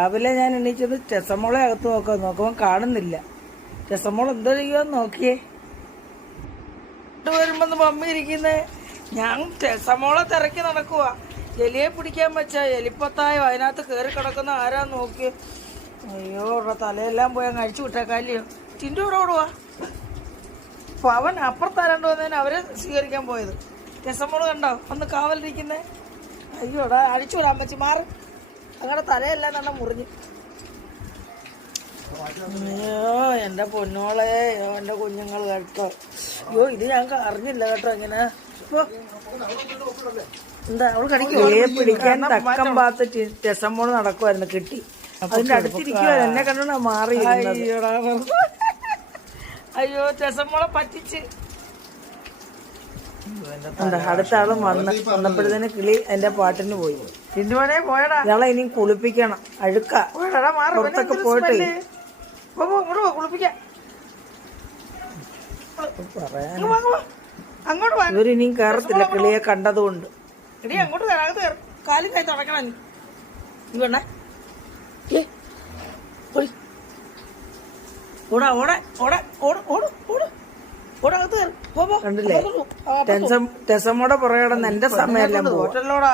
രാവിലെ ഞാൻ എണീച്ചത് ടെസമോളെ അകത്ത് നോക്കാൻ നോക്കുമ്പോൾ കാണുന്നില്ല. ടെസമോൾ എന്തോ ചെയ്യുമെന്ന് നോക്കിയേ. ഇങ്ങോട്ട് വരുമ്പോ മമ്മി ഇരിക്കുന്നേ. ഞാൻ ടെസമോളെ തിരക്കി നടക്കുക എലിയെ പിടിക്കാൻ വെച്ച എലിപ്പത്തായോ? അതിനകത്ത് കയറി കിടക്കുന്ന ആരാ നോക്കി അയ്യോ ഇവിടെ തലയെല്ലാം പോയാൽ കഴിച്ചു വിട്ടേക്കാല്ലയോ ചിന്റെ കൂടെ ഓടുവാ. അപ്പൊ അവൻ അപ്പുറത്താരാണ്ട് വന്നതിന് അവരെ സ്വീകരിക്കാൻ പോയത്. ടെസമോൾ കണ്ടോ? ഒന്ന് കാവലിരിക്കുന്നേ. അയ്യോടാ അഴിച്ചു വിടാൻ പറ്റി മാറ് അങ്ങനെ തലയെല്ലാം തന്നെ മുറിഞ്ഞു. അയ്യോ എന്റെ പൊന്നോളെ അയ്യോ എന്റെ കുഞ്ഞുങ്ങൾ കേട്ടോ അയ്യോ ഇത് ഞാൻ അറിഞ്ഞില്ല കേട്ടോ ഇങ്ങനെ. ഇപ്പൊ എന്താ അവൾ കടിക്കോ? പിടിക്കാൻ തക്കം പാത്ത് പോലെ നടക്കുമായിരുന്നു കിട്ടി. അതിന്റെ അടുത്തിരിക്കുവാ എന്നെ കണ്ടാ മാറി അയ്യോ ടെസമോളെ പറ്റിച്ച്. എന്താ അടുത്ത ആളും വന്ന് വന്നപ്പോഴത്തേന് കിളി എന്റെ പാട്ടിന് പോയി. ചിന്നുവനെ പോയടാ. ഇയാളെ ഇനി കുളിപ്പിക്കണം. അഴുക്ക. പുറത്തൊക്കെ പോയിട്ട് കുളിപ്പിക്കാം. അങ്ങോട്ട്. ഇവരിനിയും കയറത്തില്ല കിളിയെ കണ്ടതുകൊണ്ട്. ഇടി അങ്ങോട്ട് അകത്ത് കയറും കാലും കൈ തുടക്കണം നീ ഓടാ ഓടാ ഓടാ ഓട് ഓട് ഓട് ഓടകത്ത് കയറി പോ പോ കണ്ടില്ലേ? ടെസമോടെ പുറകെ എന്റെ സമയമെല്ലാം പോട്ടല്ലോടാ